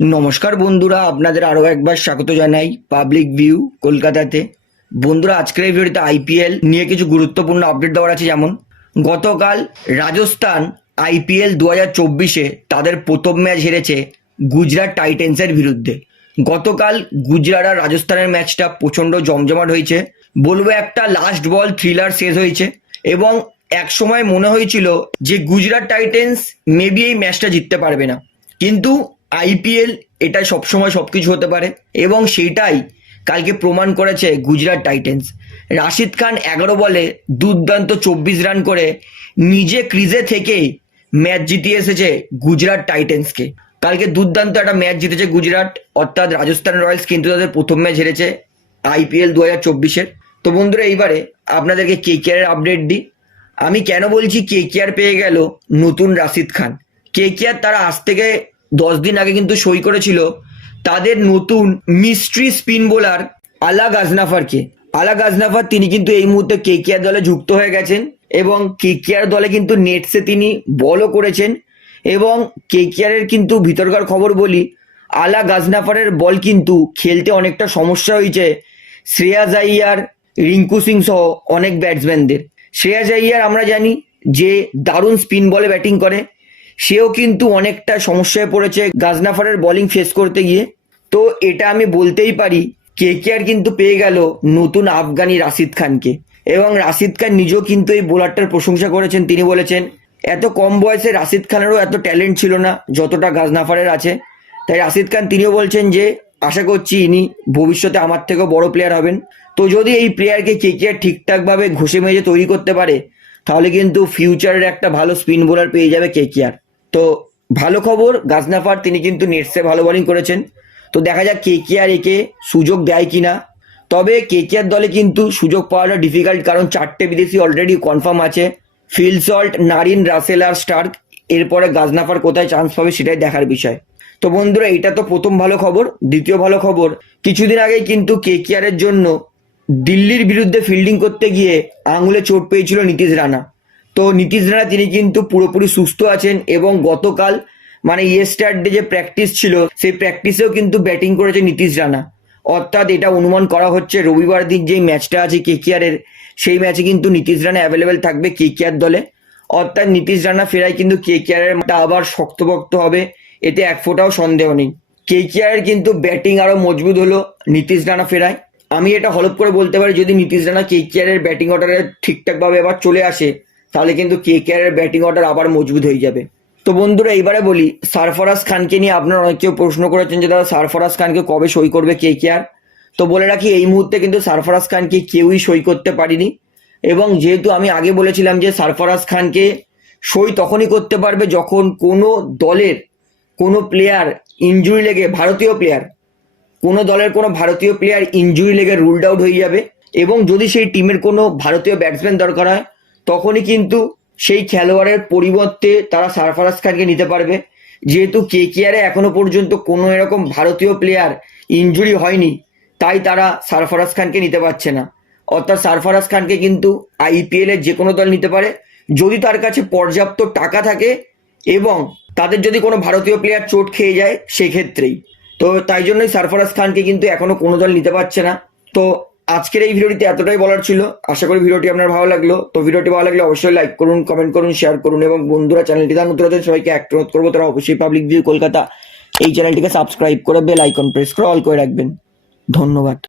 নমস্কার বন্ধুরা, আপনাদের আরও একবার স্বাগত জানাই পাবলিক ভিউ কলকাতাতে। বন্ধুরা, আজকের এই ভিডিওতে আইপিএল নিয়ে কিছু গুরুত্বপূর্ণ আপডেট দেওয়ার আছে যেমন, গতকাল রাজস্থান আইপিএল দু হাজার চব্বিশে তাদের প্রথম ম্যাচ হেরেছে গুজরাট টাইটেন্সের বিরুদ্ধে। গতকাল গুজরাট আর রাজস্থানের ম্যাচটা প্রচণ্ড জমজমাট হয়েছে। বলব একটা লাস্ট বল থ্রিলার শেষ হয়েছে এবং এক সময় মনে হয়েছিল যে গুজরাট টাইটেন্স মেবি এই ম্যাচটা জিততে পারবে না। কিন্তু আইপিএল এটা সবসময় সব কিছু হতে পারে। এবং সেইটাই কালকে প্রমাণ করেছে গুজরাট টাইটেন্স। রাশিদ খান এগারো বলে দুর্দান্ত চব্বিশ রান করে নিজে ক্রিজে থেকে ম্যাচ জিতিয়ে এসেছে গুজরাট টাইটেন্সকে। কালকে দুর্দান্ত একটা ম্যাচ জিতেছে গুজরাট, অর্থাৎ রাজস্থান রয়্যালস কিন্তু তাদের প্রথম ম্যাচ হেরেছে আইপিএল দু হাজার চব্বিশের। তো বন্ধুরা, এইবারে আপনাদেরকে কে কে আপডেট দিই। আমি কেন বলছি কে কে পেয়ে গেল নতুন রাশিদ খান? কে কে তারা আজ থেকে দশ দিন আগে কিন্তু সই করেছিল তাদের নতুন মিস্ট্রি স্পিন বোলার আলা গাজনাফারকে আলা গাজনাফার তিনি কিন্তু এই মুহূর্তে কে কে দলে যুক্ত হয়ে গেছেন এবং কে কে দলে কিন্তু নেটসে তিনি বলও করেছেন এবং কে এর কিন্তু ভিতরকার খবর বলি আলা গাজনাফারের বল কিন্তু খেলতে অনেকটা সমস্যা হয়েছে শ্রেয়া জাইয়ার, রিঙ্কু সিং সহ অনেক ব্যাটসম্যানদের। শ্রেয়া জাইয়ার আমরা জানি যে দারুণ স্পিন বলে ব্যাটিং করে সেও কিন্তু অনেকটা সমস্যায় পড়েছে গাজনাফারের বোলিং ফেস করতে গিয়ে। তো এটা আমি বলতেই পারি, কে কে আর কিন্তু পেয়ে গেল নতুন আফগানি রাশিদ খানকে। এবং রাশিদ খান নিজেও কিন্তু এই বোলারটার প্রশংসা করেছেন। তিনি বলেছেন, এত কম বয়সে রাশিদ খানেরও এত ট্যালেন্ট ছিল না, যতটা গাজনাফারের আছে। তাই রাশিদ খান তিনিও বলছেন যে, আশা করছি ইনি ভবিষ্যতে আমার থেকেও বড় প্লেয়ার হবেন। তো যদি এই প্লেয়ারকে কে কে আর ঠিকঠাকভাবে ঘষে মেজে তৈরি করতে পারে, তাহলে কিন্তু ফিউচারের একটা ভালো স্পিন বোলার পেয়ে যাবে কে কে আর। তো ভালো খবর, গাজনাফার, তিনি কিন্তু নেটসে ভালো বোলিং করেছেন। তো দেখা যাক কে কে আর একে সুযোগ দেয় কি না তবে কে কে আর দলে কিন্তু সুযোগ পাওয়াটা ডিফিকাল্ট কারণ চারটে বিদেশি অলরেডি কনফার্ম আছে। ফিল সল্ট, নারিন, রাসেল আর স্টার্ক, এরপরে গাজনাফার কোথায় চান্স পাবে সেটাই দেখার বিষয়। তো বন্ধুরা, এটা তো প্রথম ভালো খবর, দ্বিতীয় ভালো খবর। কিছুদিন আগেই কিন্তু কে এর জন্য দিল্লির বিরুদ্ধে ফিল্ডিং করতে গিয়ে আঙুলে চোট পেয়েছিল নীতিশ রানা। তো নীতিশ রানা, তিনি কিন্তু পুরোপুরি সুস্থ আছেন এবং গতকাল মানে ইয়েস্টারডে যে প্র্যাকটিস ছিল, সেই প্র্যাকটিসেও কিন্তু ব্যাটিং করেছে নীতিশ রানা। অর্থাৎ এটা অনুমান করা হচ্ছে রবিবার দিন যেই ম্যাচটা আছে কেকিআরের সেই ম্যাচে কিন্তু নীতিশ রানা অ্যাভেলেবেল থাকবে কেকিআর দলে। অর্থাৎ নীতিশ রানা ফেরায় কিন্তু কেকিআরের আবার শক্তপোক্ত হবে, এতে এক ফোঁটাও সন্দেহ নেই। কেকিআরের কিন্তু ব্যাটিং আরও মজবুত হলো নীতিশ রানা ফেরায়। আমি এটা হলপ করে বলতে পারি, যদি নীতিশ রানা কেকিআরের ব্যাটিং অর্ডারে ঠিকঠাকভাবে এবার চলে আসে তাহলে কিন্তু কেকিআরের ব্যাটিং অর্ডার আবার মজবুত হয়ে যাবে। তো বন্ধুরা, এইবারে বলি, সারফরাজ খানকে নিয়ে আপনারা অনেক কেউ প্রশ্ন করেছেন যে, দাদা, সারফরাজ খানকে কবে সই করবে কে কে আর তো বলে রাখি, এই মুহূর্তে কিন্তু সারফরাজ খানকে কেউই সই করতে পারিনি। এবং যেহেতু আমি আগে বলেছিলাম যে, সারফরাজ খানকে সই তখনই করতে পারবে যখন কোনো দলের কোনো প্লেয়ার ইনজুরি লেগে, ভারতীয় প্লেয়ার কোনো দলের কোনো ভারতীয় প্লেয়ার ইনজুরি লেগে রুলড আউট হয়ে যাবে। এবং যদি সেই টিমের কোনো ভারতীয় ব্যাটসম্যান দরকার হয় তখনই কিন্তু সেই খেলোয়াড়ের পরিবর্তে তারা সারফরাজ খানকে নিতে পারবে। যেহেতু কে কেয়ারে এখনও পর্যন্ত কোনো এরকম ভারতীয় প্লেয়ার ইনজুরি হয়নি, তাই তারা সারফরাজ খানকে নিতে পারছে না। অর্থাৎ সারফরাজ খানকে কিন্তু আইপিএল এর যে কোনো দল নিতে পারে। যদি তার কাছে পর্যাপ্ত টাকা থাকে এবং তাদের যদি কোনো ভারতীয় প্লেয়ার চোট খেয়ে যায়, সেক্ষেত্রেই। তো তাই জন্যই সারফরাজ খানকে কিন্তু এখনও কোনো দল নিতে পারছে না। তো আজকের এই ভিডিওটিতে এতটাই বলার ছিল। আশা করি ভিডিওটি আপনার ভালো লাগল। তো ভিডিওটি ভালো লাগলে অবশ্যই লাইক করুন কমেন্ট করুন শেয়ার করুন এবং বন্ধুরা চ্যানেলটি তার নতুন সবাইকে অ্যাক্ট করব, তারা অবশ্যই পাবলিক ভিউ কলকাতা এই চ্যানেলটিকে সাবস্ক্রাইব করে বেল আইকন প্রেস করে অল করে রাখবেন। ধন্যবাদ।